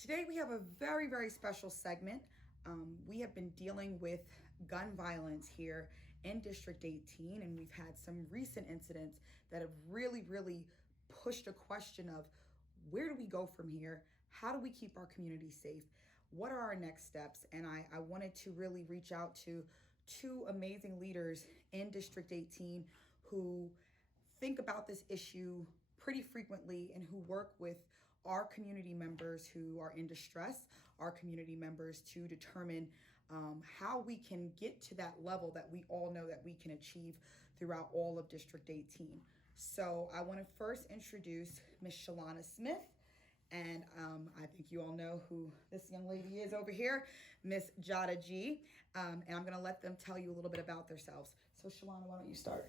Today we have a very, very special segment. We have been dealing with gun violence here in District 18, and we've had some recent incidents that have really pushed a question of where do we go from here? How do we keep our community safe? What are our next steps? And I wanted to really reach out to two amazing leaders in District 18 who think about this issue pretty frequently and who work with our community members who are in distress, our community members to determine how we can get to that level that we all know that we can achieve throughout all of District 18. So I want to first introduce Miss Shalana Smith. And I think you all know who this young lady is over here, Miss Jada G. And I'm going to let them tell you a little bit about themselves. So Shalana, why don't you start?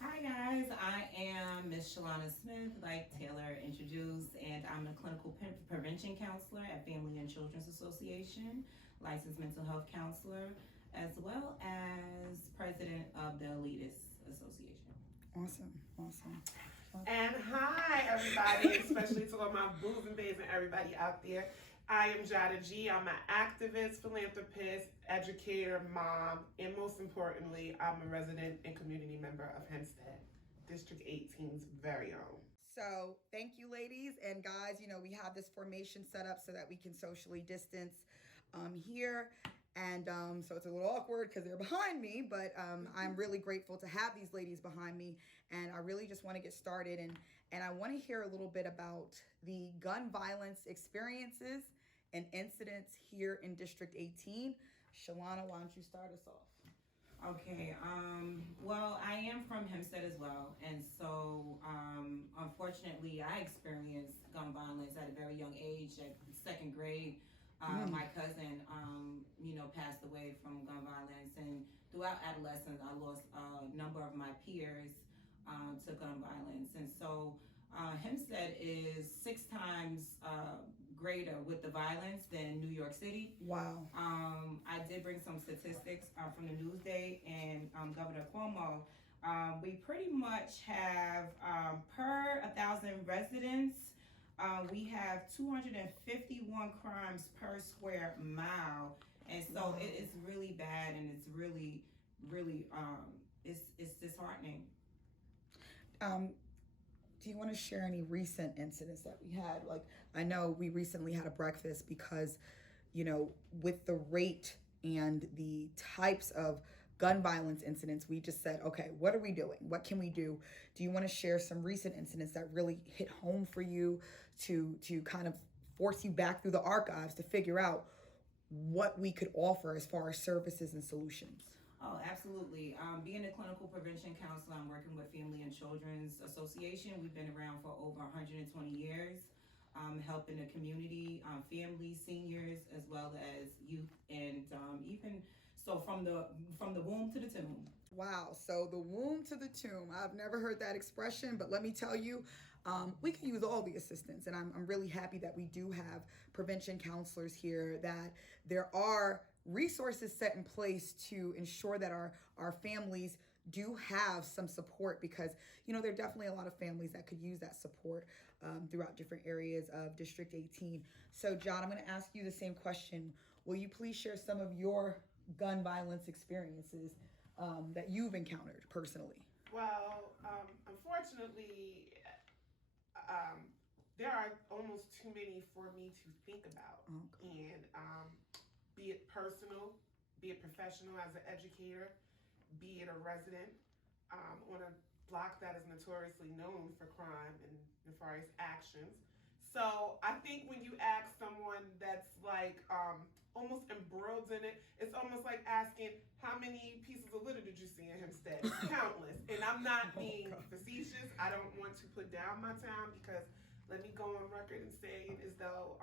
Hi guys, I am Miss Shalana Smith, like Taylor introduced, and I'm a clinical prevention counselor at Family and Children's Association, licensed mental health counselor, as well as president of the Elitist Association. Awesome. And hi everybody, especially to all my boos and babes and everybody out there. I am Jada G. I'm an activist, philanthropist, educator, mom, and most importantly, I'm a resident and community member of Hempstead, District 18's very own. So thank you, ladies and guys. You know, we have this formation set up so that we can socially distance here. And so it's a little awkward because they're behind me, but I'm really grateful to have these ladies behind me. And I really just want to get started. And I want to hear a little bit about the gun violence experiences and incidents here in District 18. Shalana, why don't you start us off? Okay, well, I am from Hempstead as well, and so unfortunately I experienced gun violence at a very young age, at second grade. My cousin, passed away from gun violence, and throughout adolescence, I lost a number of my peers to gun violence. And so Hempstead is 6 times greater with the violence than New York City. Wow. I did bring some statistics from the Newsday and Governor Cuomo. We pretty much have per 1,000 residents, we have 251 crimes per square mile, and so it is really bad, and it's really it's disheartening. Do you want to share any recent incidents that we had? Like, I know we recently had a breakfast because, you know, with the rate and the types of gun violence incidents, we just said, okay, what are we doing? What can we do? Do you want to share some recent incidents that really hit home for you to kind of force you back through the archives to figure out what we could offer as far as services and solutions? Oh, absolutely. Being a clinical prevention counselor, I'm working with Family and Children's Association. We've been around for over 120 years, helping the community, families, seniors, as well as youth, and even so from the womb to the tomb. Wow. So the womb to the tomb. I've never heard that expression, but let me tell you, we can use all the assistance. And I'm really happy that we do have prevention counselors here, that there are resources set in place to ensure that our families do have some support, because, you know, there are definitely a lot of families that could use that support throughout different areas of District 18. So, John, I'm going to ask you the same question. Will you please share some of your gun violence experiences that you've encountered personally? Well, unfortunately, there are almost too many for me to think about. Okay. And be it personal, be it professional as an educator, be it a resident on a block that is notoriously known for crime and nefarious actions. So I think when you ask someone that's like almost embroiled in it, it's almost like asking, how many pieces of litter did you see in Hempstead? It's countless. And I'm not being facetious. I don't want to put down my town, because let me go on record and say it as though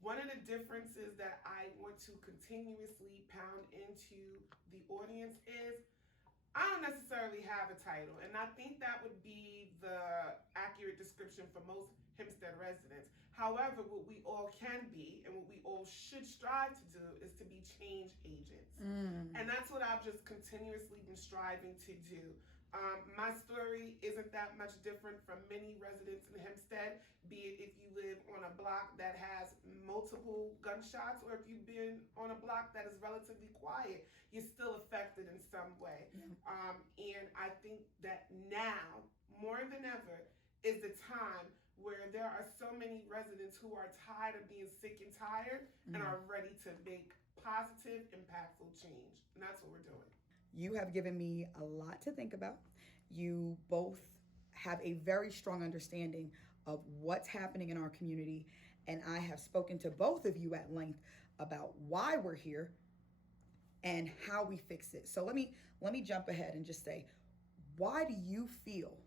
one of the differences that I want to continuously pound into the audience is I don't necessarily have a title, and I think that would be the accurate description for most Hempstead residents. However, what we all can be and what we all should strive to do is to be change agents. And that's what I've just continuously been striving to do. My story isn't that much different from many residents in Hempstead, be it if you live on a block that has multiple gunshots or if you've been on a block that is relatively quiet, you're still affected in some way. And I think that now, more than ever, is the time where there are so many residents who are tired of being sick and tired and are ready to make positive, impactful change. And that's what we're doing. You have given me a lot to think about. You both have a very strong understanding of what's happening in our community, and I have spoken to both of you at length about why we're here and how we fix it. So let me jump ahead and just say, why do you feel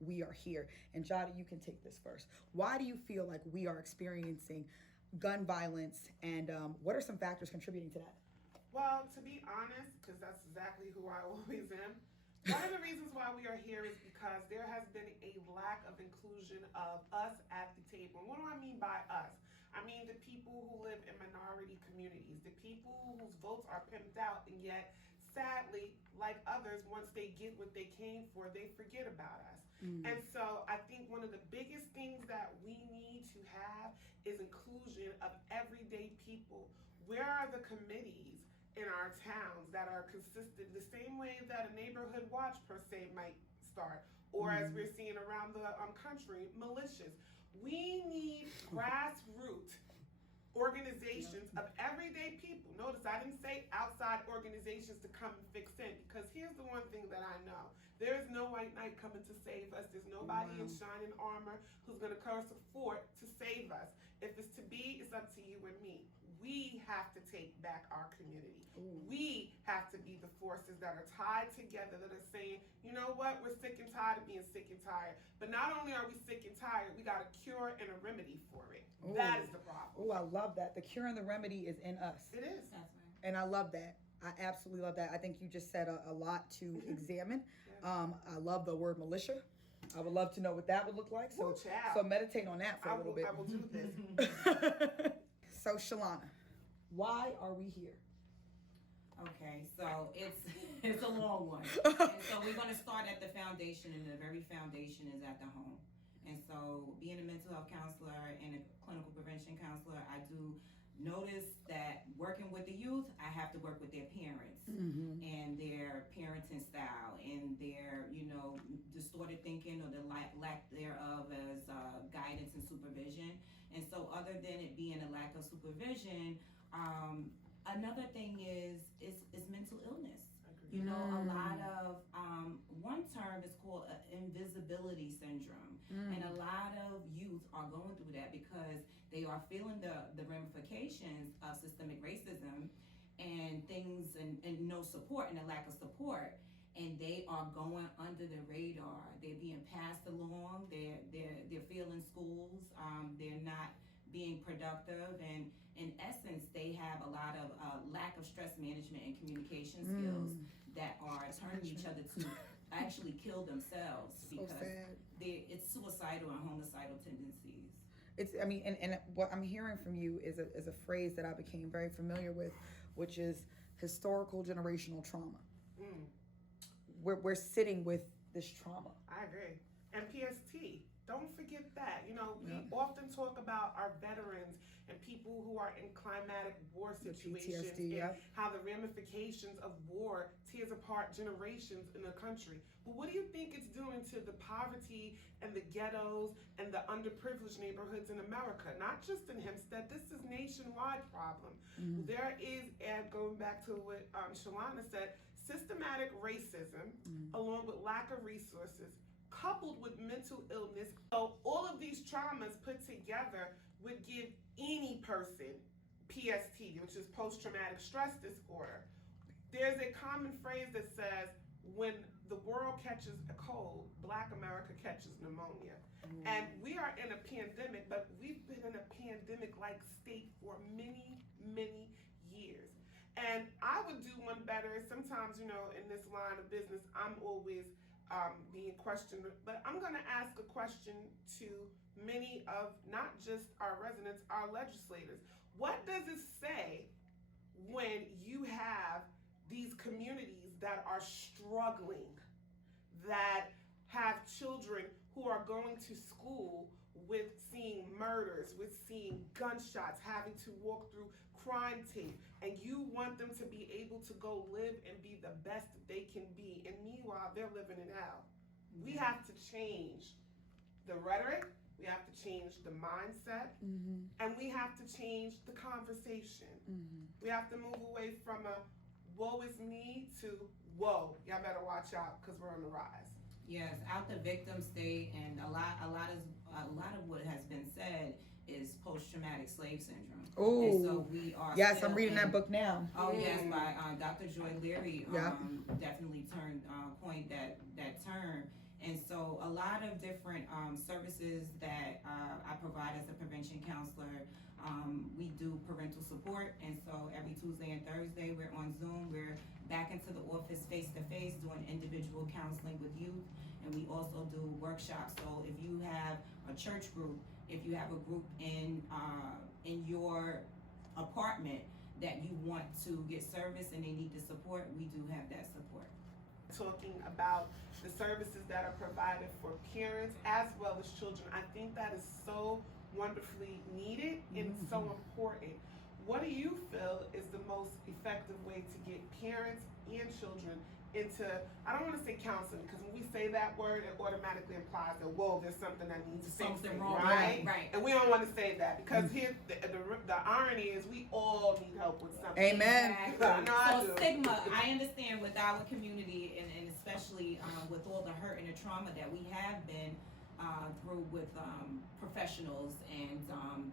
we are here? And Jada, you can take this first. Why do you feel like we are experiencing gun violence, and what are some factors contributing to that? Well, to be honest, because that's exactly who I always am, one of the reasons why we are here is because there has been a lack of inclusion of us at the table. And what do I mean by us? I mean the people who live in minority communities, the people whose votes are pimped out, and yet, sadly, like others, once they get what they came for, they forget about us. And so I think one of the biggest things that we need to have is inclusion of everyday people. Where are the committees in our towns that are consistent the same way that a neighborhood watch per se might start, or as we're seeing around the country, militias? We need grassroots organizations of everyday people. Notice I didn't say outside organizations to come and fix it, because here's the one thing that I know. There is no white knight coming to save us. There's nobody in shining armor who's going to curse a fort to save us. If it's to be, it's up to you and me. We have to take back our community. We have to be the forces that are tied together, that are saying, you know what, we're sick and tired of being sick and tired. But not only are we sick and tired, we got a cure and a remedy for it. That is the problem. Oh, I love that. The cure and the remedy is in us. It is. That's right. And I love that. I absolutely love that. I think you just said a lot to examine. I love the word militia. I would love to know what that would look like. So meditate on that for a little bit. I will do this. So Shalana, why are we here? Okay, so it's a long one. And so we're going to start at the foundation, and the very foundation is at the home. And so being a mental health counselor and a clinical prevention counselor, I do notice that working with the youth, I have to work with their parents and their parenting style and their, distorted thinking or the lack thereof as guidance and supervision. And so other than it being a lack of supervision, another thing is mental illness. A lot of, one term is called invisibility syndrome. And a lot of youth are going through that because they are feeling the ramifications of systemic racism and things and no support and a lack of support. And they are going under the radar. They're being passed along. They're failing schools. They're not being productive, and in essence, they have a lot of lack of stress management and communication skills that are turning each other to actually kill themselves because it's suicidal and homicidal tendencies. And what I'm hearing from you is a phrase that I became very familiar with, which is historical generational trauma. We're sitting with this trauma. I agree. And PST. Don't forget that. We often talk about our veterans and people who are in climatic war situations and how the ramifications of war tears apart generations in the country. But what do you think it's doing to the poverty and the ghettos and the underprivileged neighborhoods in America? Not just in Hempstead. This is a nationwide problem. There is, and going back to what Shalana said, systematic racism along with lack of resources, coupled with mental illness. So all of these traumas put together would give any person PST, which is post-traumatic stress disorder. There's a common phrase that says, when the world catches a cold, Black America catches pneumonia. And we are in a pandemic, but we've been in a pandemic-like state for many, many years. And I would do one better. Sometimes, in this line of business, I'm always being questioned, but I'm going to ask a question to many of not just our residents, our legislators. What does it say when you have these communities that are struggling, that have children who are going to school with seeing murders, with seeing gunshots, having to walk through crime tape, and you want them to be able to go live and be the best that they can be, and meanwhile they're living in hell. We have to change the rhetoric, we have to change the mindset, and we have to change the conversation. We have to move away from a woe is me to whoa, y'all better watch out because we're on the rise. Yes, out the victim state, and a lot of what has been said is post-traumatic slave syndrome. Oh, and so we are. Yes, I'm reading that book now. Oh yes, by Dr. Joy Leary. Yeah. Definitely coined that term. And so a lot of different services that I provide as a prevention counselor. We do parental support, and so every Tuesday and Thursday we're on Zoom. We're back into the office face-to-face doing individual counseling with youth, and we also do workshops. So if you have a church group, if you have a group in your apartment that you want to get service and they need the support, we do have that support. Talking about the services that are provided for parents as well as children, I think that is so wonderfully needed and so important. What do you feel is the most effective way to get parents and children into, I don't want to say counseling, because when we say that word, it automatically implies that, whoa, there's something that needs fixing, wrong, right? Right. And we don't want to say that, because here, the irony is we all need help with something. Amen. Exactly. So stigma, I understand with our community, and especially with all the hurt and the trauma that we have been through with professionals and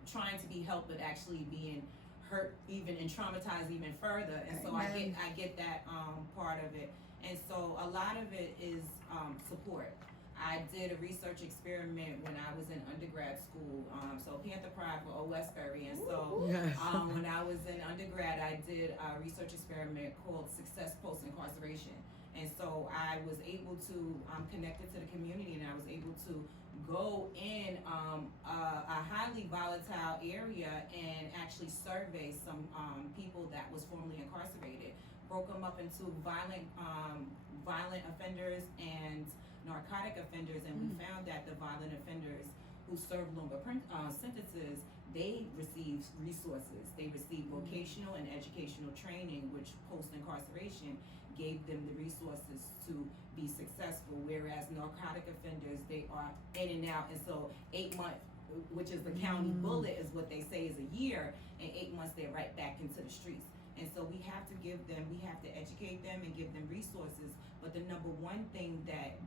trying to be helped, but actually being hurt even and traumatized even further. And so I get that part of it. And so a lot of it is support. I did a research experiment when I was in undergrad school. So Panther Pride for Old Westbury. And so when I was in undergrad, I did a research experiment called Success Post Incarceration. And so I was able to connect it to the community, and I was able to go in a highly volatile area and actually survey some people that was formerly incarcerated, broke them up into violent offenders and narcotic offenders, and we found that the violent offenders who served longer sentences, they received resources. They received vocational and educational training, which post-incarceration gave them the resources to be successful, whereas narcotic offenders, they are in and out, and so 8 months, which is the county bullet, is what they say is a year, and 8 months they're right back into the streets. And so we have to educate them and give them resources, but the number one thing that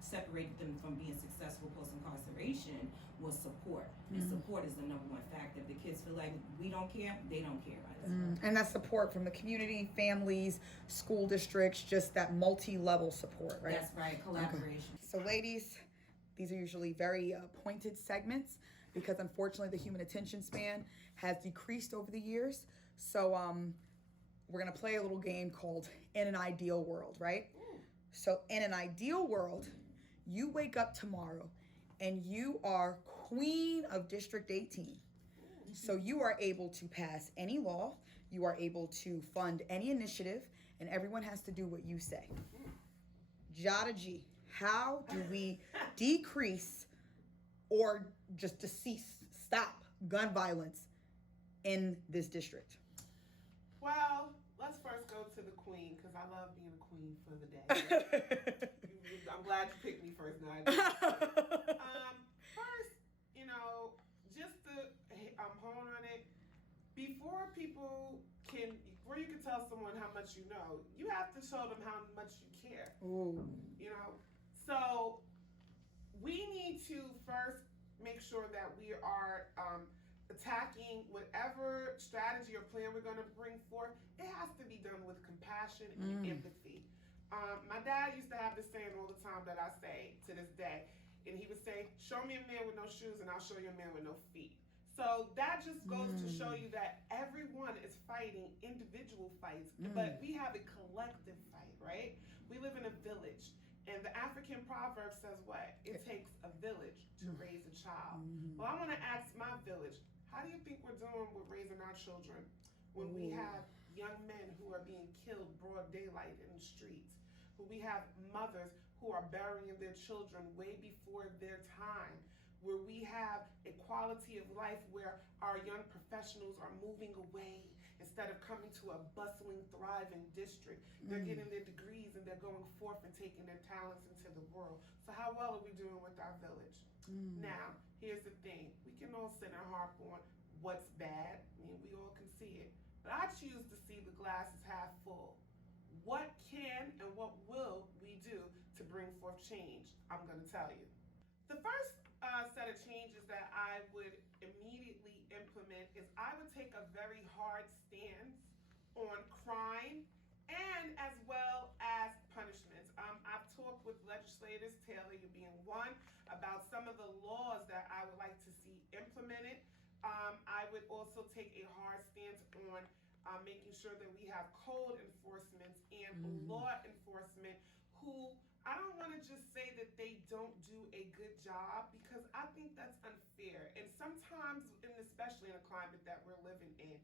separated them from being successful post-incarceration was support. And support is the number one factor. If the kids feel like we don't care, they don't care about us. And that support from the community, families, school districts, just that multi-level support, right? That's right, collaboration. Okay. So ladies, these are usually very pointed segments because unfortunately the human attention span has decreased over the years. So we're gonna play a little game called In an Ideal World, right? So in an ideal world, you wake up tomorrow and you are queen of District 18. So you are able to pass any law, you are able to fund any initiative, and everyone has to do what you say. Jada G, how do we decrease or just stop gun violence in this district? Well, let's first go to the queen, because I love being a queen for the day. I'm glad you picked me first, Nadia. First, just to hone on it, before you can tell someone how much you know, you have to show them how much you care. Ooh. So we need to first make sure that we are attacking whatever strategy or plan we're going to bring forth. It has to be done with compassion and empathy. My dad used to have this saying all the time that I say to this day, and he would say, show me a man with no shoes and I'll show you a man with no feet. So that just goes to show you that everyone is fighting individual fights, but we have a collective fight, right? We live in a village, and the African proverb says what? It takes a village to raise a child. Well, I want to ask my village, how do you think we're doing with raising our children when we have young men who are being killed broad daylight in the streets, where we have mothers who are burying their children way before their time, where we have a quality of life where our young professionals are moving away instead of coming to a bustling, thriving district. They're getting their degrees and they're going forth and taking their talents into the world. So how well are we doing with our village? Now, here's the thing. We can all sit and harp on what's bad. I mean, we all can see it. But I choose to see the glass is half full. What can and what will we do to bring forth change? I'm going to tell you. The first set of changes that I would immediately implement is I would take a very hard stance on crime and as well as punishments. I've talked with legislators, Taylor, you being one, about some of the laws that I would like to see implemented. I would also take a hard stance on making sure that we have code enforcement and law enforcement who, I don't want to just say that they don't do a good job, because I think that's unfair. And sometimes, and especially in the climate that we're living in,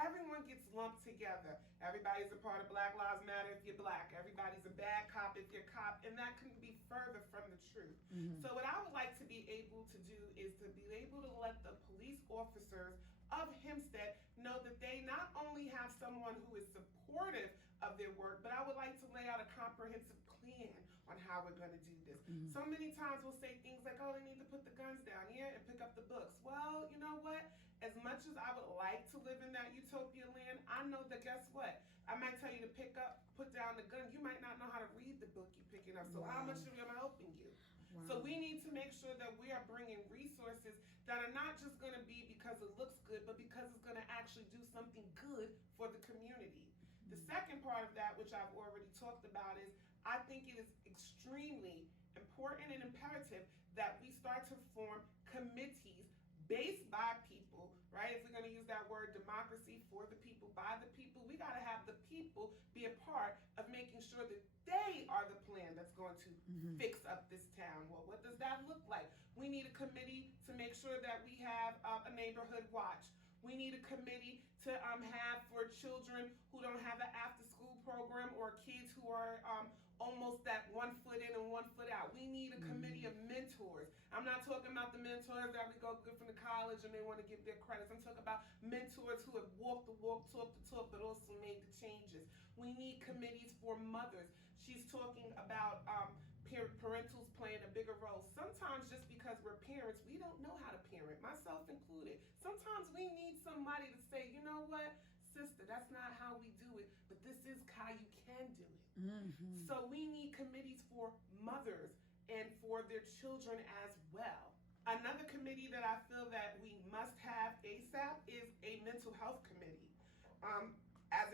everyone gets lumped together. Everybody's a part of Black Lives Matter if you're Black. Everybody's a bad cop if you're cop, and that couldn't be further from the truth. So what I would like to be able to do is to be able to let the police officers of Hempstead know that they not only have someone who is supportive of their work, but I would like to lay out a comprehensive plan on how we're going to do this. So many times we'll say things like, oh, they need to put the guns down here and pick up the books. Well, you know what? As much as I would like to live in that utopia land, I know that guess what? I might tell you to put down the gun. You might not know how to read the book you're picking up. So how much am I helping you? So we need to make sure that we are bringing resources that are not just going to be because it looks good, but because it's going to actually do something good for the community. The second part of that, which I've already talked about, is I think it is extremely important and imperative that we start to form committees based by people, right? If we're going to use that word democracy, for the people, by the people, we got to have the people be a part of making sure that they are the plan that's going to fix up this town. Well, what does that look like? We need a committee to make sure that we have a neighborhood watch. We need a committee to have for children who don't have an after-school program, or kids who are almost that 1 foot in and 1 foot out. We need a committee of mentors. I'm not talking about the mentors that we go good from the college and they want to give their credits. I'm talking about mentors who have walked the walk, talked the talk, but also made the changes. We need committees for mothers. She's talking about parentals playing a bigger role. Sometimes just because we're parents, we don't know how to parent, myself included. Sometimes we need somebody to say, you know what, sister, that's not how we do it, but this is how you can do it. So we need committees for mothers and for their children as well. Another committee that I feel that we must have ASAP is a mental health committee. As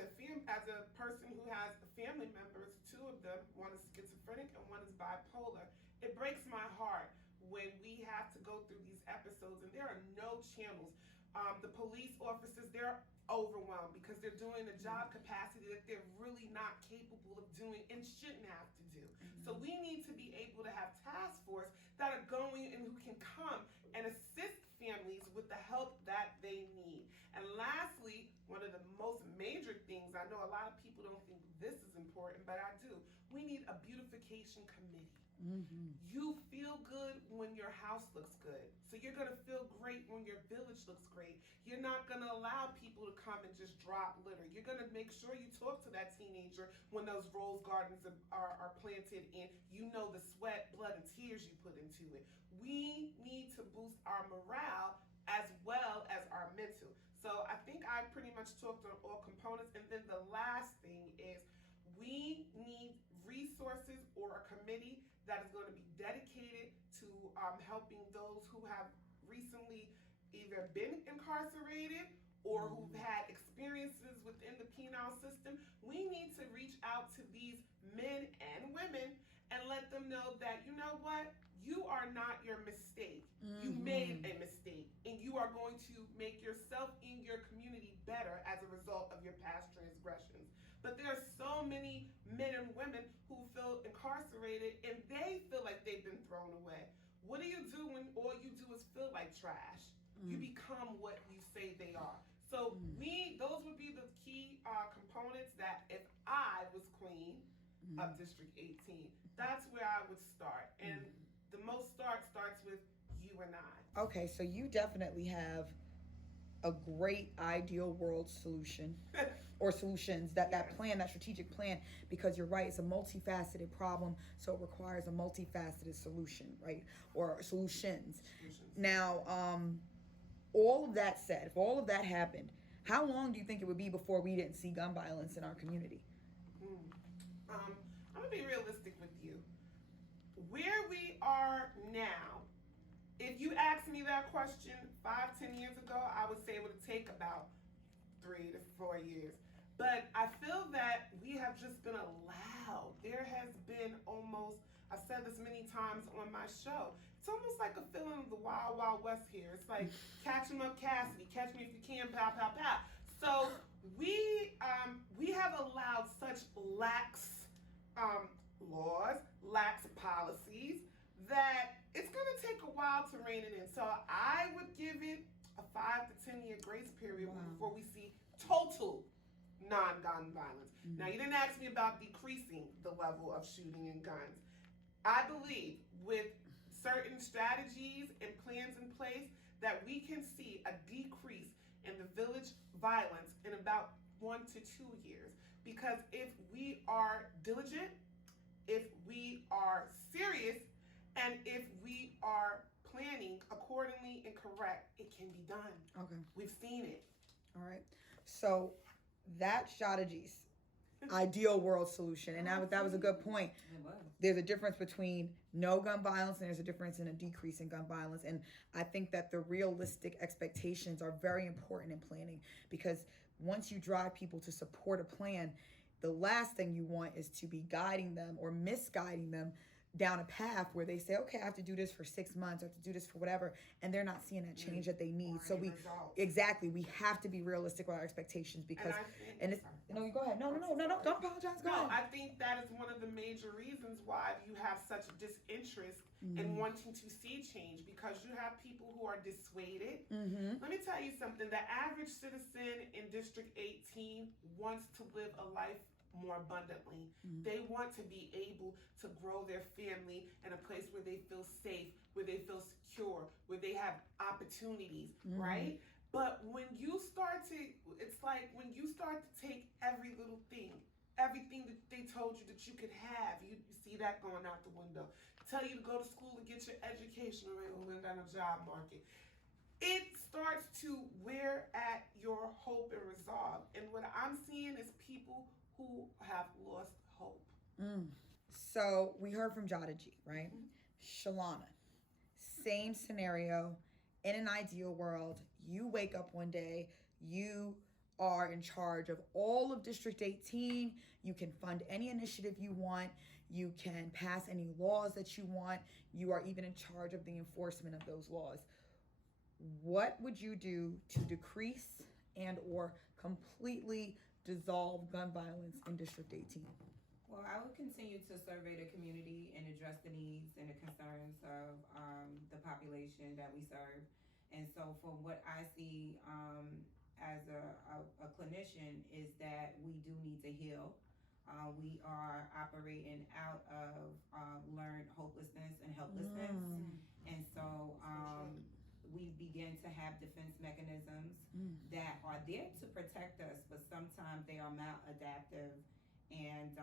a person who has family members, 2 of them, one is schizophrenic and one is bipolar, it breaks my heart when we have to go through these episodes and there are no channels. The police officers, they're overwhelmed because they're doing a job capacity that they're really not capable of doing and shouldn't have to do. So we need to be able to have task force that are going and who can come and assist families with the help that they need. And lastly, one of the most major things, I know a lot of people don't think this is important, but I do. We need a beautification committee. You feel good when your house looks good. So you're going to feel great when your village looks great. You're not going to allow people to come and just drop litter. You're going to make sure you talk to that teenager when those rose gardens are planted in. You know the sweat, blood, and tears you put into it. We need to boost our morale as well as our mental. So I think I pretty much talked on all components. And then the last thing is we need resources or a committee that is going to be dedicated to helping those who have recently either been incarcerated or who've had experiences within the penal system. We need to reach out to these men and women and let them know that, you know what, you are not your mistake. You made a mistake, and you are going to make yourself in your community better as a result of your past transgressions. But there are so many men and women who feel incarcerated and they feel like they've been thrown away. What do you do when all you do is feel like trash? You become what you say they are. So those would be the key components that if I was queen, of District 18. That's where I would start. And the most starts with you and I. Okay, so you definitely have a great ideal world solution or solutions that plan, that strategic plan, because you're right, it's a multifaceted problem, so it requires a multifaceted solution, right? Or solutions. Now, all of that said, if all of that happened, how long do you think it would be before we didn't see gun violence in our community? I'm gonna be realistic with you. Where we are now, if you asked me that question 5-10 years ago, I would say it would take about 3 to 4 years. But I feel that we have just been allowed. There has been almost, I've said this many times on my show, it's almost like a feeling of the Wild Wild West here. It's like catch 'em up Cassidy, catch me if you can, pow, pow, pow. So we have allowed such lax laws, lax policies, that it's going to take a while to rein it in. So I would give it a 5 to 10 year grace period before we see total non-gun violence. Now, you didn't ask me about decreasing the level of shooting and guns. I believe with certain strategies and plans in place that we can see a decrease in the village violence in about 1 to 2 years. Because if we are diligent, if we are serious, and if we are planning accordingly and correct, it can be done. Okay. We've seen it. All right. So that strategy's ideal world solution, and that was a good point. It was. There's a difference between no gun violence and there's a difference in a decrease in gun violence. And I think that the realistic expectations are very important in planning, because once you drive people to support a plan, the last thing you want is to be guiding them or misguiding them down a path where they say, okay, I have to do this for 6 months, I have to do this for whatever, and they're not seeing that change that they need. So we have to be realistic with our expectations, because no, you go ahead. No, don't apologize. Go ahead. I think that is one of the major reasons why you have such disinterest in wanting to see change, because you have people who are dissuaded. Let me tell you something. The average citizen in District 18 wants to live a life more abundantly. They want to be able to grow their family in a place where they feel safe, where they feel secure, where they have opportunities, right? But when you start to, it's like when you start to take every little thing, everything that they told you that you could have, you see that going out the window. Tell you to go to school and get your education, or we're in a job market. It starts to wear at your hope and resolve. And what I'm seeing is people who have lost hope. So we heard from Jada G, right? Shalana, same scenario. In an ideal world, you wake up one day, you are in charge of all of District 18. You can fund any initiative you want. You can pass any laws that you want. You are even in charge of the enforcement of those laws. What would you do to decrease and or completely dissolve gun violence in District 18? Well, I would continue to survey the community and address the needs and the concerns of the population that we serve. And so from what I see as a clinician is that we do need to heal. We are operating out of learned hopelessness and helplessness. And so we begin to have defense mechanisms that are there to protect us, but sometimes they are maladaptive, and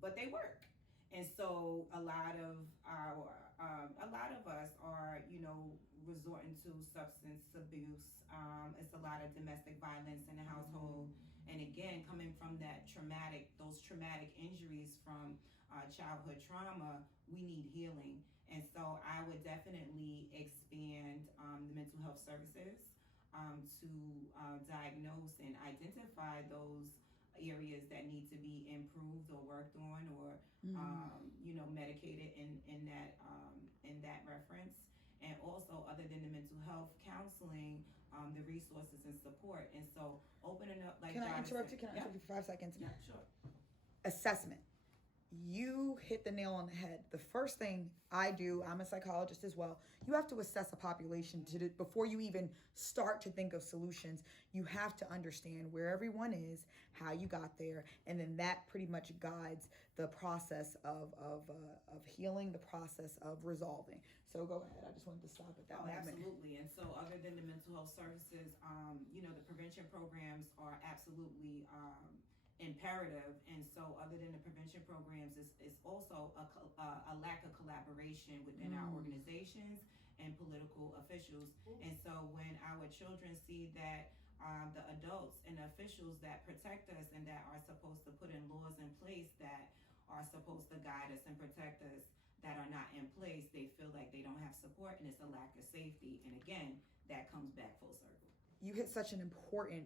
but they work. And so a lot of us are, resorting to substance abuse. It's a lot of domestic violence in the household, and again, coming from those traumatic injuries from childhood trauma, we need healing. And so I would definitely expand the mental health services to diagnose and identify those areas that need to be improved or worked on, or medicated in that reference. And also, other than the mental health counseling, the resources and support. And so opening up, like, Can I interrupt you for 5 seconds? Yeah, sure. Assessment. you hit the nail on the head. The first thing I do, I'm a psychologist as well, you have to assess a population before you even start to think of solutions. You have to understand where everyone is, how you got there, and then that pretty much guides the process of healing, the process of resolving. So go ahead. I just wanted to stop at that moment. Absolutely. And so other than the mental health services, the prevention programs are absolutely imperative. And so other than the prevention programs, it's also a lack of collaboration within our organizations and political officials. And so when our children see that the adults and the officials that protect us and that are supposed to put in laws in place that are supposed to guide us and protect us that are not in place, they feel like they don't have support, and it's a lack of safety. And again, that comes back full circle. You hit such an important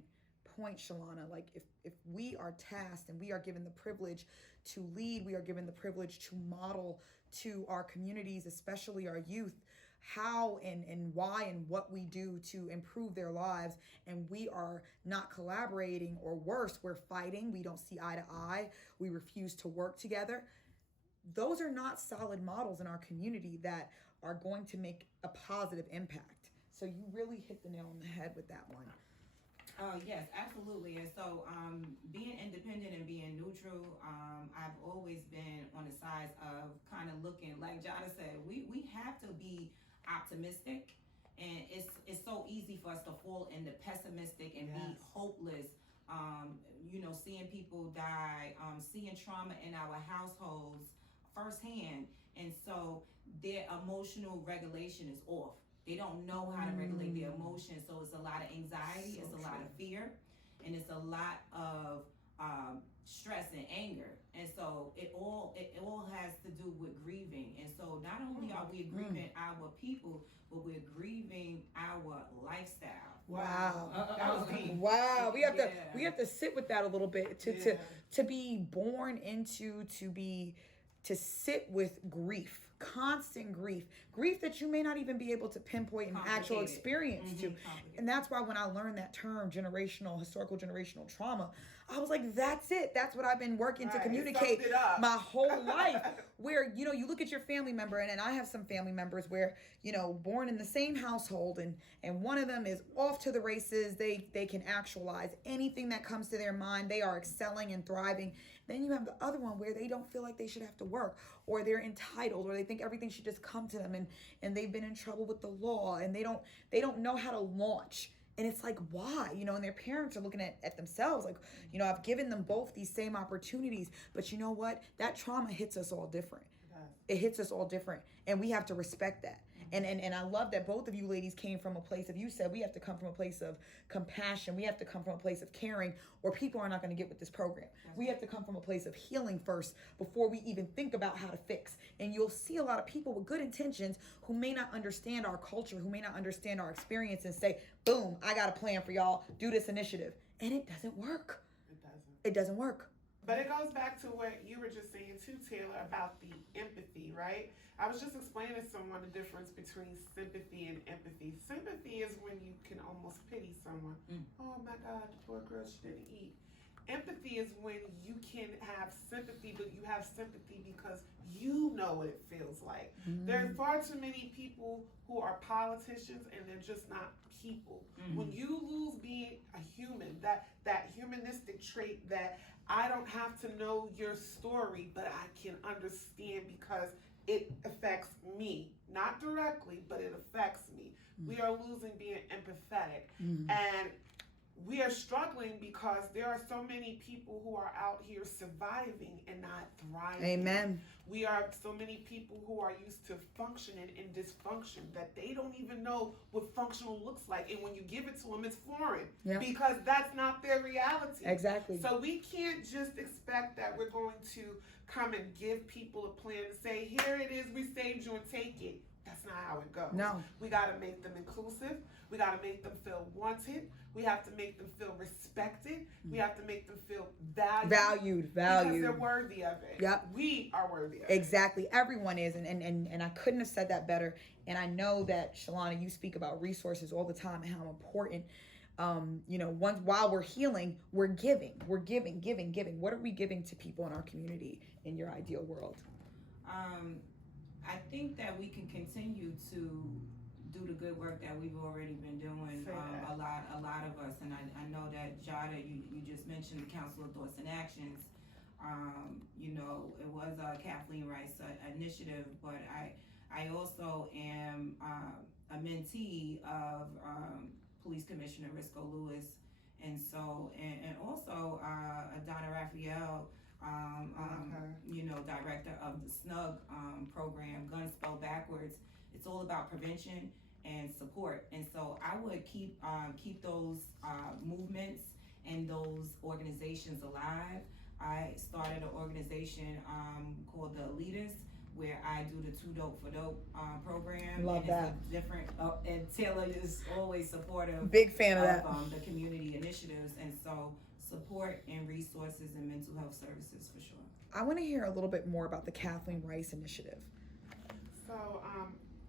point, Shalana. Like if we are tasked and we are given the privilege to lead, we are given the privilege to model to our communities, especially our youth, how and why and what we do to improve their lives, and we are not collaborating, or worse, we're fighting, we don't see eye to eye, we refuse to work together. Those are not solid models in our community that are going to make a positive impact. So you really hit the nail on the head with that one. Yes, absolutely. And so being independent and being neutral, I've always been on the sides of kind of looking, like Jada said, we have to be optimistic, and it's so easy for us to fall in the pessimistic and be hopeless. Seeing people die, seeing trauma in our households firsthand, and so their emotional regulation is off. They don't know how to regulate their emotions, so it's a lot of anxiety, it's a lot of fear, and it's a lot of stress and anger. And so it all has to do with grieving. And so not only are we grieving our people, but we're grieving our lifestyle. Wow. That was deep. Wow. We have to sit with that a little bit to be born into, to sit with grief, constant grief that you may not even be able to pinpoint an actual experience to. And that's why when I learned that term, historical generational trauma, I was like, that's it. That's what I've been working to communicate my whole life. Where, you look at your family member, and I have some family members where, born in the same household, and one of them is off to the races. They can actualize anything that comes to their mind. They are excelling and thriving. Then you have the other one where they don't feel like they should have to work, or they're entitled, or they think everything should just come to them, and they've been in trouble with the law, and they don't know how to launch. And it's like, why? And their parents are looking at themselves like, I've given them both these same opportunities, but you know what? That trauma hits us all different. It hits us all different, and we have to respect that. And I love that both of you ladies came from a place of, you said we have to come from a place of compassion. We have to come from a place of caring, or people are not going to get with this program. We have to come from a place of healing first before we even think about how to fix. And you'll see a lot of people with good intentions who may not understand our culture, who may not understand our experience, and say, boom, I got a plan for y'all, do this initiative. And it doesn't work. It doesn't work. But it goes back to what you were just saying too, Taylor, about the empathy, right? I was just explaining to someone the difference between sympathy and empathy. Sympathy is when you can almost pity someone. Oh my God, the poor girl, she didn't eat. Empathy is when you can have sympathy, but you have sympathy because you know what it feels like. There are far too many people who are politicians, and they're just not people. When you lose being a human, that humanistic trait that I don't have to know your story, but I can understand because it affects me. Not directly, but it affects me. We are losing being empathetic. And we are struggling because there are so many people who are out here surviving and not thriving. Amen. We are so many people who are used to functioning in dysfunction that they don't even know what functional looks like. And when you give it to them, it's foreign because that's not their reality. Exactly. So we can't just expect that we're going to come and give people a plan and say, here it is, we saved you, and take it. That's not how it goes. No. We got to make them inclusive. We got to make them feel wanted. We have to make them feel respected. We have to make them feel valued. Because they're worthy of it. Yep. We are worthy of it. Exactly. Everyone is. And I couldn't have said that better. And I know that, Shalana, you speak about resources all the time and how important, while we're healing, we're giving. What are we giving to people in our community? in your ideal world? I think that we can continue to do the good work that we've already been doing. A lot of us, and I know that Jada, you just mentioned the Council of Thoughts and Actions. It was a Kathleen Rice initiative, but I also am a mentee of Police Commissioner Risco Lewis, and also Donna Raphael, director of the SNUG program, Guns Spelled Backwards. It's all about prevention and support, and so I would keep those movements and those organizations alive. I started an organization called the Elitists, where I do the 2 Dope for Dope program. Love and that. It's a different, and Taylor is always supportive. Big fan of that. The community initiatives, and so support and resources and mental health services for sure. I want to hear a little bit more about the Kathleen Rice initiative. So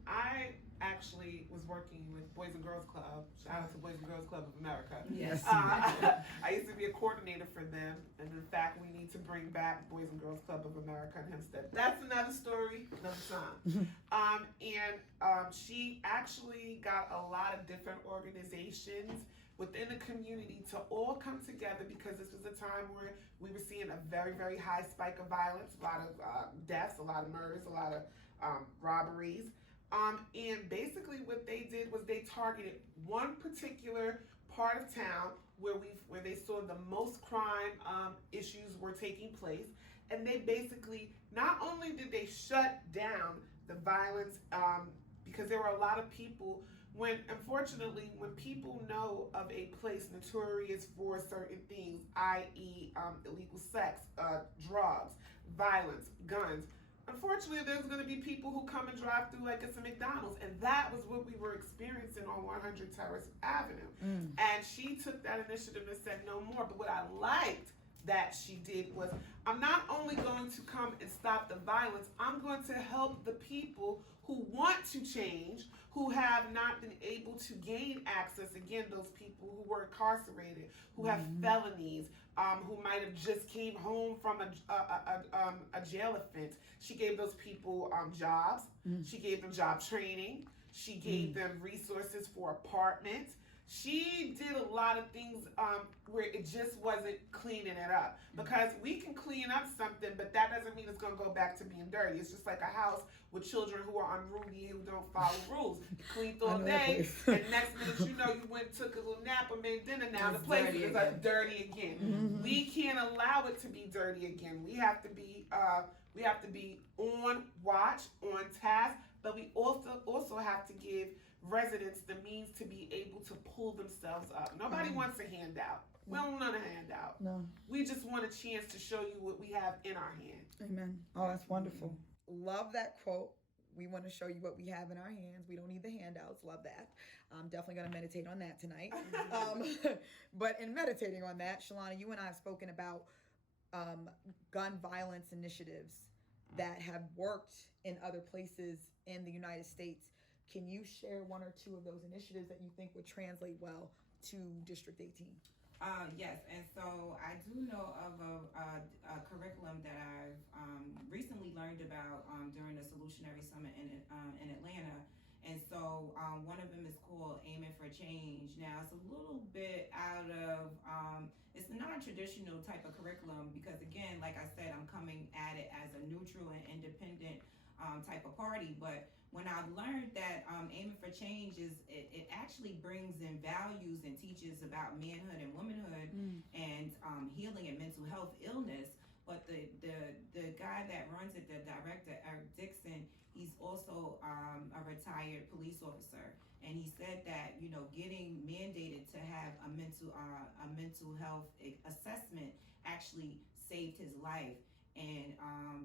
I actually was working with Boys and Girls Club. Shout out to Boys and Girls Club of America. Yes. I used to be a coordinator for them, and in fact, we need to bring back Boys and Girls Club of America in Hempstead. That's another story, another time. She actually got a lot of different organizations within the community to all come together, because this was a time where we were seeing a very, very high spike of violence, a lot of deaths, a lot of murders, a lot of robberies. And basically what they did was they targeted one particular part of town where they saw the most crime issues were taking place, and they basically, not only did they shut down the violence, because there were a lot of people, unfortunately, when people know of a place notorious for certain things, i.e. Illegal sex, drugs, violence, guns, unfortunately, there's going to be people who come and drive through like it's a McDonald's, and that was what we were experiencing on 100 Terrace Avenue. And she took that initiative and said no more. But what I liked that she did was, I'm not only going to come and stop the violence, I'm going to help the people who want to change, who have not been able to gain access. Again, those people who were incarcerated, who have felonies, who might have just came home from a jail offense. She gave those people jobs. She gave them job training. She gave them resources for apartments. She did a lot of things where it just wasn't cleaning it up. Because we can clean up something, but that doesn't mean it's going to go back to being dirty. It's just like a house with children who are unruly, who don't follow rules. You cleaned all day, and next minute you know you went and took a little nap and made dinner. Now the place is dirty again. We can't allow it to be dirty again. We have to be on watch, on task, but we also have to give residents the means to be able to pull themselves up. Nobody wants a handout. We don't want a handout. No. We just want a chance to show you what we have in our hand. Amen. Oh, that's wonderful. Love that quote. We want to show you what we have in our hands. We don't need the handouts. Love that. I'm definitely going to meditate on that tonight. But in meditating on that, Shalana, you and I have spoken about gun violence initiatives that have worked in other places in the United States. Can you share one or two of those initiatives that you think would translate well to District 18? Yes, and so I do know of a curriculum that I've recently learned about during the Solutionary Summit in Atlanta. And so one of them is called Aiming for Change. Now, it's a little bit out of, it's a non-traditional type of curriculum because, again, like I said, I'm coming at it as a neutral and independent type of party. But when I learned that Aiming for Change it actually brings in values and teaches about manhood and womanhood and healing and mental health illness. But the guy that runs it, the director, Eric Dixon, he's also a retired police officer. And he said that, you know, getting mandated to have a mental health assessment actually saved his life and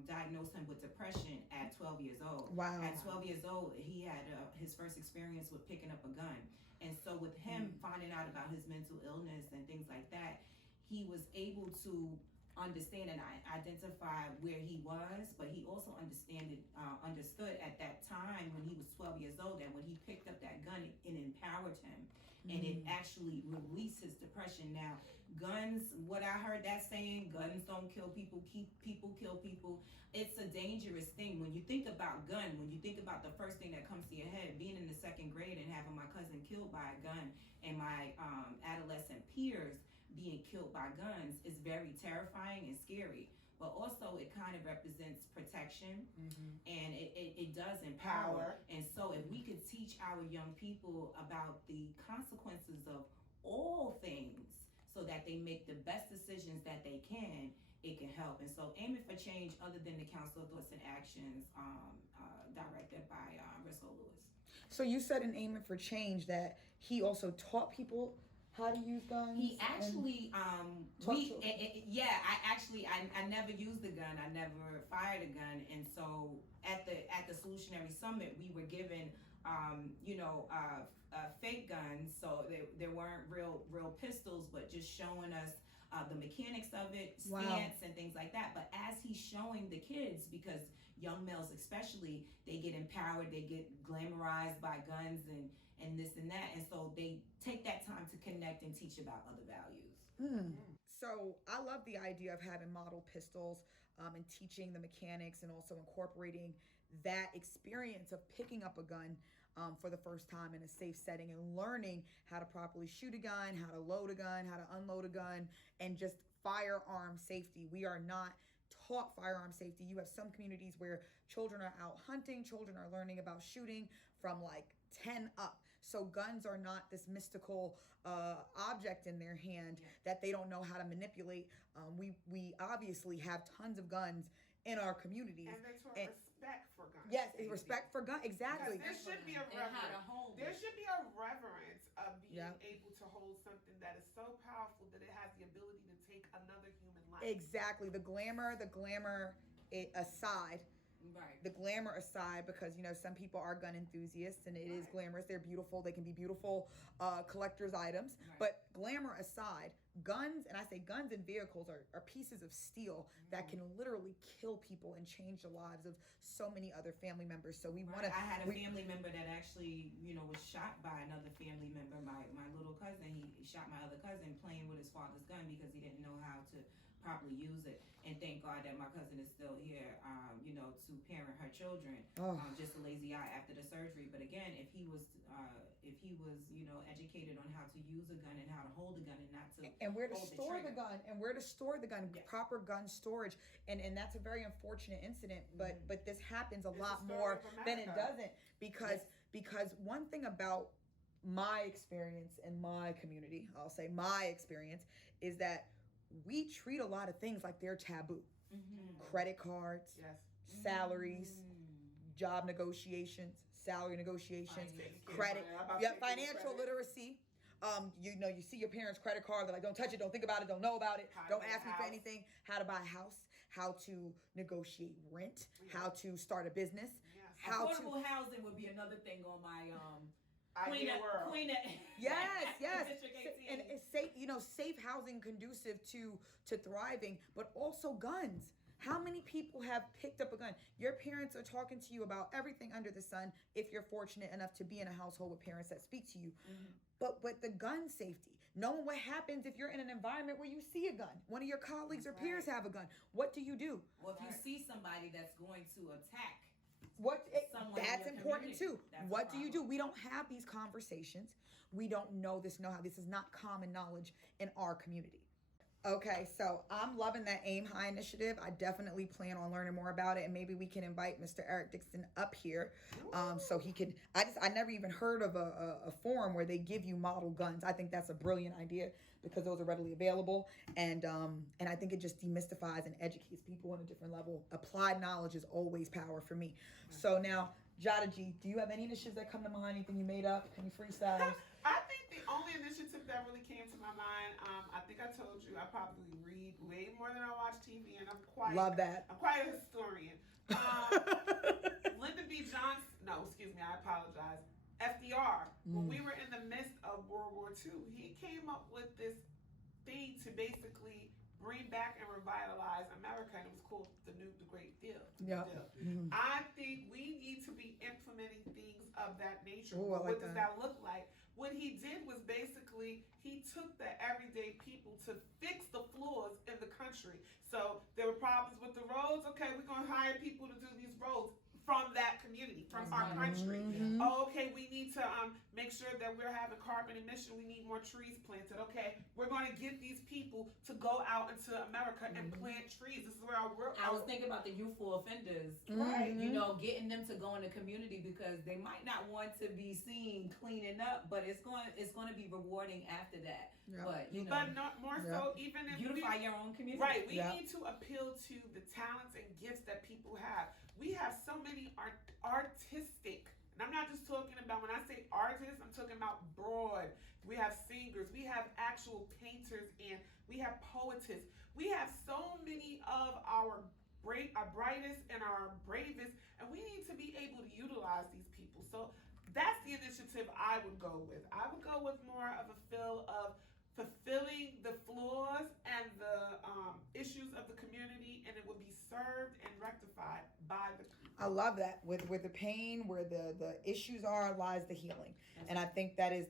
diagnosed him with depression at 12 years old. Wow. At 12 years old, he had his first experience with picking up a gun. And so with him finding out about his mental illness and things like that, he was able to understand and identify where he was, but he also understood at that time when he was 12 years old that when he picked up that gun, it empowered him. and it actually releases depression. Now, guns, what I heard that saying, guns don't kill people, people kill people. It's a dangerous thing. When you think about gun, when you think about the first thing that comes to your head, being in the second grade and having my cousin killed by a gun and my adolescent peers being killed by guns is very terrifying and scary. But also it kind of represents protection, and it does empower. And so if we could teach our young people about the consequences of all things so that they make the best decisions that they can, it can help. And so Aiming for Change, other than the Council of Thoughts and Actions, directed by Russell Lewis. So you said in Aiming for Change that he also taught people how to use guns? He actually, I never used a gun. I never fired a gun. And so at the Solutionary Summit, we were given, fake guns. So there weren't real pistols, but just showing us the mechanics of it, stance and things like that. But as he's showing the kids, because young males especially, they get empowered, they get glamorized by guns and this and that, and so they take that time to connect and teach about other values. So I love the idea of having model pistols and teaching the mechanics, and also incorporating that experience of picking up a gun for the first time in a safe setting, and learning how to properly shoot a gun, how to load a gun, how to unload a gun, and just firearm safety. We are not taught firearm safety. You have some communities where children are out hunting, children are learning about shooting from like 10 up. So guns are not this mystical object in their hand that they don't know how to manipulate. We obviously have tons of guns in our communities. And they taught respect for guns. Yes, respect for guns, exactly. There should be a reverence. There should be a reverence of being able to hold something that is so powerful that it has the ability to take another human life. Exactly. The glamour aside. Right. The glamour aside, because some people are gun enthusiasts, and it is glamorous. They're beautiful. They can be beautiful collector's items. Right. But glamour aside, guns, and I say guns and vehicles, are pieces of steel that can literally kill people and change the lives of so many other family members. So we want to. I had a family member that actually, was shot by another family member. My little cousin, he shot my other cousin playing with his father's gun because he didn't know how to properly use it. And thank God that my cousin is still here, to parent her children. Just a lazy eye after the surgery. But again, if he was, educated on how to use a gun and how to hold a gun and not to where to store the gun, proper gun storage, and that's a very unfortunate incident. But this happens a lot more than it doesn't, because one thing about my experience in my community, I'll say my experience, is that we treat a lot of things like they're taboo. Credit cards, salaries, job negotiations, salary negotiations, credit, financial literacy. You see your parents' credit card, they're like, don't touch it, don't think about it, don't know about it, don't ask me for anything. How to buy a house, how to negotiate rent, how to start a business. Affordable housing would be another thing on my Queen of yes. District 18. And it's safe housing conducive to thriving, but also guns. How many people have picked up a gun? Your parents are talking to you about everything under the sun, if you're fortunate enough to be in a household with parents that speak to you. But the gun safety, knowing what happens if you're in an environment where you see a gun, one of your colleagues or peers have a gun, what do you do? Well, if you see somebody that's going to attack, that's important too. What do you do? We don't have these conversations. We don't know this know-how. This is not common knowledge in our community. Okay, so I'm loving that Aim High initiative. I definitely plan on learning more about it, and maybe we can invite Mr. Eric Dixon up here, so he can. I never even heard of a forum where they give you model guns. I think that's a brilliant idea, because those are readily available, and I think it just demystifies and educates people on a different level. Applied knowledge is always power for me. So now, Jada G, do you have any initiatives that come to mind? Anything you made up? Any freestyles? I think the only initiative that really came to my mind, I think I told you I probably read way more than I watch TV, and I'm quite a historian. Lyndon B. Johnson, I apologize. FDR, when we were in the midst of World War II, he came up with this thing to basically bring back and revitalize America, and it was called the Great Deal. Yeah. I think we need to be implementing things of that nature. Ooh, what does that look like? What he did was basically he took the everyday people to fix the flaws in the country. So there were problems with the roads. Okay, we're gonna hire people to do these roads from that community, from our country. Oh, okay, we need to make sure that we're having carbon emission. We need more trees planted. Okay, we're going to get these people to go out into America and plant trees. This is where I was thinking about the youthful offenders, right? You know, getting them to go in the community because they might not want to be seen cleaning up, but it's going to be rewarding after that. Yeah. But you know, but not more so even if beautify your own community. Right, we need to appeal to the talents and gifts that people have. We have so many artistic, and I'm not just talking about, when I say artists, I'm talking about broad. We have singers, we have actual painters, and we have poetess. We have so many of our brightest and our bravest, and we need to be able to utilize these people. So that's the initiative I would go with. I would go with more of a feel of fulfilling the flaws and the issues of the community, and it would be served and rectified by the people. I love that. With the pain, where the issues are, lies the healing. And I think that was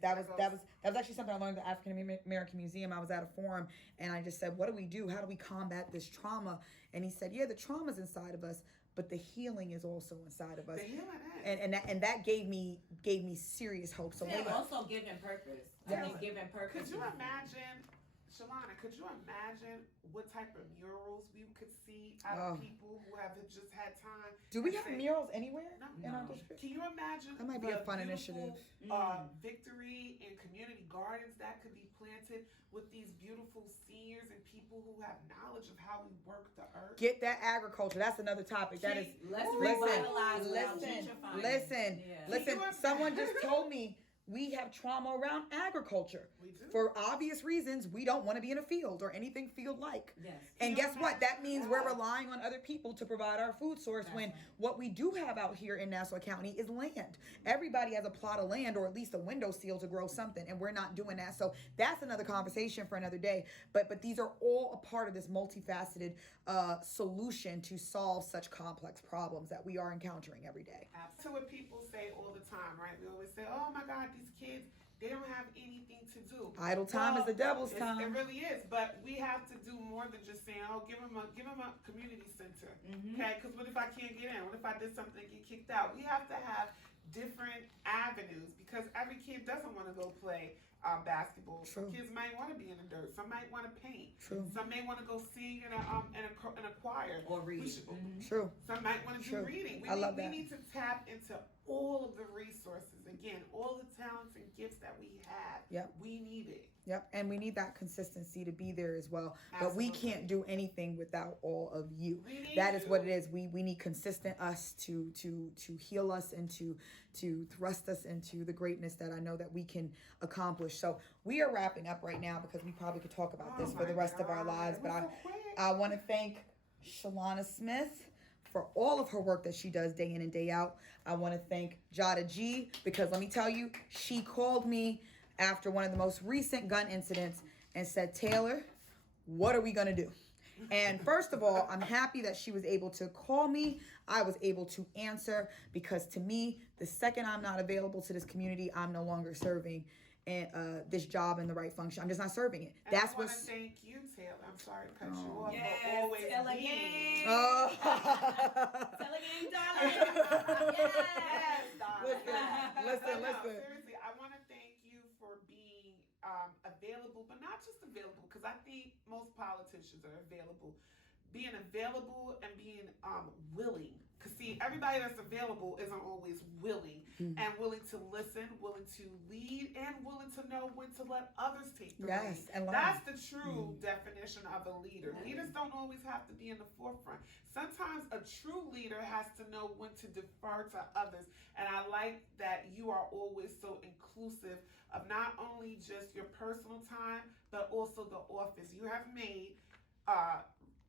actually something I learned at the African American Museum. I was at a forum and I just said, what do we do? How do we combat this trauma? And he said, yeah, the trauma's inside of us, but the healing is also inside of us. The healing is. And that gave me serious hope. So maybe also giving purpose. I think giving purpose. Could you imagine, Shalana, could you imagine what type of murals we could see out of people who have just had time? Do we have murals anywhere in our district? Can you imagine that might be a fun initiative. Victory and community gardens that could be planted with these beautiful seniors and people who have knowledge of how we work the earth. Get that agriculture. That's another topic. That is listen. Someone just told me we have trauma around agriculture. We do. For obvious reasons, we don't want to be in a field or anything field-like. Yes. And guess what? That means we're relying on other people to provide our food source when what we do have out here in Nassau County is land. Everybody has a plot of land or at least a windowsill to grow something, and we're not doing that. So that's another conversation for another day. But these are all a part of this multifaceted solution to solve such complex problems that we are encountering every day. So what people say all the time, right? We always say, oh my God, these kids, they don't have anything to do. Idle time is the devil's time. It really is, but we have to do more than just saying, oh, give them a community center, okay? Because what if I can't get in? What if I did something and get kicked out? We have to have different avenues because every kid doesn't want to go play basketball. True. Some kids might want to be in the dirt. Some might want to paint. True. Some may want to go sing in a choir or read. True. Some might want to do reading. We need to tap into all of the resources. Again, all the talents and gifts that we have. Yep. We need it. Yep, and we need that consistency to be there as well. Absolutely. But we can't do anything without all of you. That is what it is. We need consistent us to heal us and to thrust us into the greatness that I know that we can accomplish. So we are wrapping up right now because we probably could talk about this for the rest of our lives. But I want to thank Shalana Smith for all of her work that she does day in and day out. I want to thank Jada G because let me tell you, she called me after one of the most recent gun incidents and said, Taylor, what are we going to do? And first of all, I'm happy that she was able to call me. I was able to answer because to me, the second I'm not available to this community, I'm no longer serving this job in the right function. I'm just not serving it. And I want to thank you, Taylor. I'm sorry to cut you off. Yes, for always tell being. again. Oh. Tell again, darling. Yes, darling. Listen. Seriously, I want to thank you for being available, but not just available, because I think most politicians are available. Being available and being willing. Because see, everybody that's available isn't always willing and willing to listen, willing to lead, and willing to know when to let others take the lead. And that's the true definition of a leader. Leaders don't always have to be in the forefront. Sometimes a true leader has to know when to defer to others. And I like that you are always so inclusive of not only just your personal time, but also the office. You have made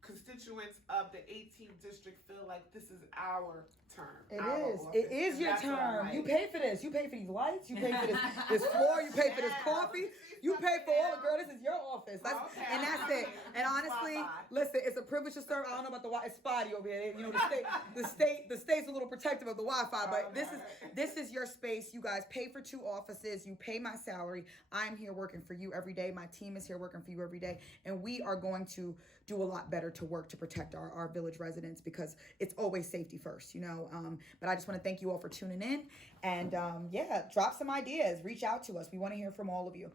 constituents of the 18th district feel like this is our term. It our is. office. It is And your that's what I term. like. You pay for this. You pay for these lights. You pay for this floor. You pay for this coffee. You pay for all the girl. This is your office. Okay. And that's it. And honestly, Wi-Fi. listen, it's a privilege to serve. I don't know about the Wi. It's spotty over here. You know, the state's a little protective of the Wi-Fi, but this is your space. You guys pay for 2 offices. You pay my salary. I'm here working for you every day. My team is here working for you every day, and we are going to do a lot better to work to protect our village residents, because it's always safety first, you know. But I just want to thank you all for tuning in, and yeah, drop some ideas. Reach out to us. We want to hear from all of you.